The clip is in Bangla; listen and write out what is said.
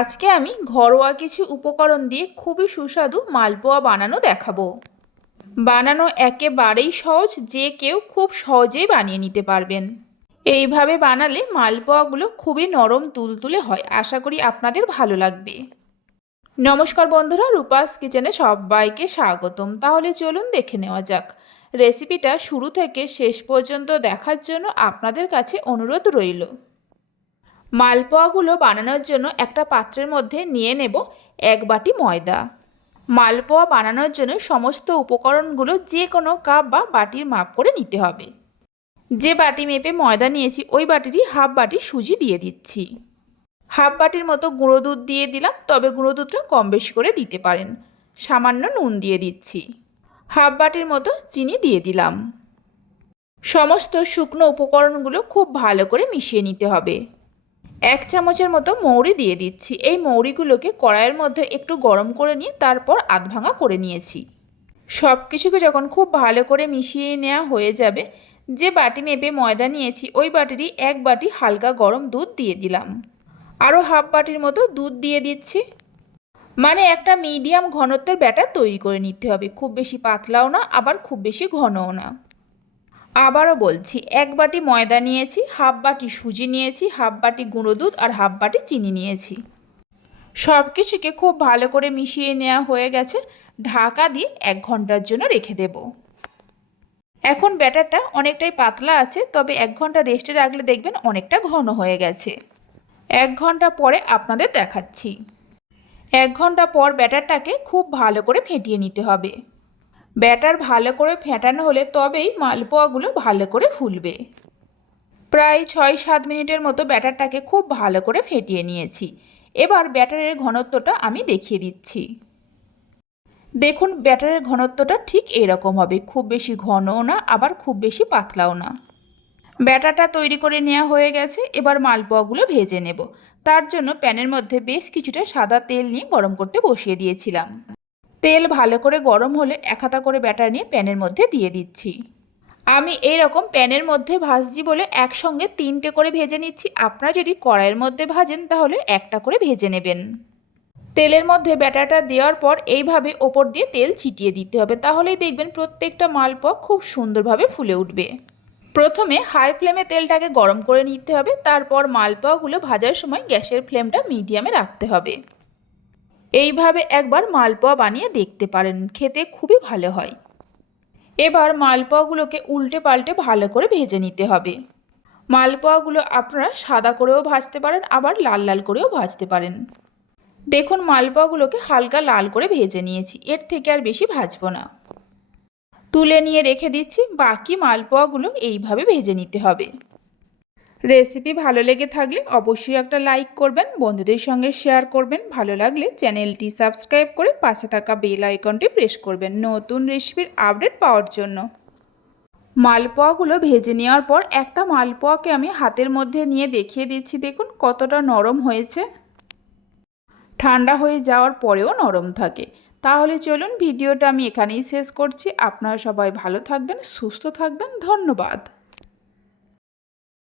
আজকে আমি ঘরোয়া কিছু উপকরণ দিয়ে খুবই সুস্বাদু মালপোয়া বানানো দেখাবো। বানানো একেবারেই সহজ, যে কেউ খুব সহজেই বানিয়ে নিতে পারবেন। এইভাবে বানালে মালপোয়াগুলো খুবই নরম তুলতুলে হয়। আশা করি আপনাদের ভালো লাগবে। নমস্কার বন্ধুরা, রূপাস কিচেনে সবাইকে স্বাগতম। তাহলে চলুন দেখে নেওয়া যাক। রেসিপিটা শুরু থেকে শেষ পর্যন্ত দেখার জন্য আপনাদের কাছে অনুরোধ রইল। মালপোয়াগুলো বানানোর জন্য একটা পাত্রের মধ্যে নিয়ে নেব এক বাটি ময়দা। মালপোয়া বানানোর জন্য সমস্ত উপকরণগুলো যে কোনো কাপ বা বাটির মাপ করে নিতে হবে। যে বাটি মেপে ময়দা নিয়েছি, ওই বাটিরই হাফ বাটি সুজি দিয়ে দিচ্ছি। হাফ বাটির মতো গুঁড়ো দুধ দিয়ে দিলাম, তবে গুঁড়ো দুধটা কম বেশি করে দিতে পারেন। সামান্য নুন দিয়ে দিচ্ছি। হাফ বাটির মতো চিনি দিয়ে দিলাম। সমস্ত শুকনো উপকরণগুলো খুব ভালো করে মিশিয়ে নিতে হবে। এক চামচের মতো মৌরি দিয়ে দিচ্ছি। এই মৌরিগুলোকে কড়াইয়ের মধ্যে একটু গরম করে নিয়ে তারপর আধ ভাঙা করে নিয়েছি। সব কিছুকে যখন খুব ভালো করে মিশিয়ে নেওয়া হয়ে যাবে, যে বাটি মেপে ময়দা নিয়েছি, ওই বাটিরই এক বাটি হালকা গরম দুধ দিয়ে দিলাম। আরও হাফ বাটির মতো দুধ দিয়ে দিচ্ছি। মানে একটা মিডিয়াম ঘনত্বের ব্যাটার তৈরি করে নিতে হবে। খুব বেশি পাতলাও না, আবার খুব বেশি ঘনও না। আবারও বলছি, এক বাটি ময়দা নিয়েছি, হাফ বাটি সুজি নিয়েছি, হাফ বাটি গুঁড়ো দুধ আর হাফ বাটি চিনি নিয়েছি। সব কিছুকে খুব ভালো করে মিশিয়ে নেওয়া হয়ে গেছে। ঢাকা দিয়ে এক ঘণ্টার জন্য রেখে দেব। এখন ব্যাটারটা অনেকটাই পাতলা আছে, তবে এক ঘণ্টা রেস্টে রাখলে দেখবেন অনেকটা ঘন হয়ে গেছে। এক ঘণ্টা পরে আপনাদের দেখাচ্ছি। এক ঘণ্টা পর ব্যাটারটাকে খুব ভালো করে ফেটিয়ে নিতে হবে। ব্যাটার ভালো করে ফেটানো হলে তবেই মালপোয়াগুলো ভালো করে ফুলবে। প্রায় ছয় সাত মিনিটের মতো ব্যাটারটাকে খুব ভালো করে ফেটিয়ে নিয়েছি। এবার ব্যাটারের ঘনত্বটা আমি দেখিয়ে দিচ্ছি। দেখুন, ব্যাটারের ঘনত্বটা ঠিক এরকম হবে। খুব বেশি ঘনও না, আবার খুব বেশি পাতলাও না। ব্যাটারটা তৈরি করে নেওয়া হয়ে গেছে। এবার মালপোয়াগুলো ভেজে নেব। তার জন্য প্যানের মধ্যে বেশ কিছুটা সাদা তেল নিয়ে গরম করতে বসিয়ে দিয়েছিলাম। তেল ভালো করে গরম হলে এক হাতা করে ব্যাটার নিয়ে প্যানের মধ্যে দিয়ে দিচ্ছি। আমি এই রকম প্যানের মধ্যে ভাজছি বলে একসঙ্গে তিনটে করে ভেজে নিচ্ছি। আপনারা যদি কড়াইয়ের মধ্যে ভাজেন তাহলে একটা করে ভেজে নেবেন। তেলের মধ্যে ব্যাটারটা দেওয়ার পর এইভাবে ওপর দিয়ে তেল ছিটিয়ে দিতে হবে। তাহলেই দেখবেন প্রত্যেকটা মালপোয়া খুব সুন্দরভাবে ফুলে উঠবে। প্রথমে হাই ফ্লেমে তেলটাকে গরম করে নিতে হবে। তারপর মালপোয়াগুলো ভাজার সময় গ্যাসের ফ্লেমটা মিডিয়ামে রাখতে হবে। এইভাবে একবার মালপোয়া বানিয়ে দেখতে পারেন, খেতে খুবই ভালো হয়। এবার মালপোয়াগুলোকে উল্টে পাল্টে ভালো করে ভেজে নিতে হবে। মালপোয়াগুলো আপনারা সাদা করেও ভাজতে পারেন, আবার লাল লাল করেও ভাজতে পারেন। দেখুন, মালপোয়াগুলোকে হালকা লাল করে ভেজে নিয়েছি, এর থেকে আর বেশি ভাজবো না। তুলে নিয়ে রেখে দিচ্ছি, বাকি মালপোয়াগুলো এইভাবে ভেজে নিতে হবে। রেসিপি ভালো লেগে থাকলে অবশ্যই একটা লাইক করবেন, বন্ধুদের সঙ্গে শেয়ার করবেন। ভালো লাগলে চ্যানেলটি সাবস্ক্রাইব করে পাশে থাকা বেল আইকনটি প্রেস করবেন নতুন রেসিপির আপডেট পাওয়ার জন্য। মালপোয়াগুলো ভেজে নেওয়ার পর একটা মালপোয়াকে আমি হাতের মধ্যে নিয়ে দেখিয়ে দিচ্ছি, দেখুন কতটা নরম হয়েছে। ঠান্ডা হয়ে যাওয়ার পরেও নরম থাকে। তাহলে চলুন ভিডিওটা আমি এখানেই শেষ করছি। আপনারা সবাই ভালো থাকবেন, সুস্থ থাকবেন। ধন্যবাদ।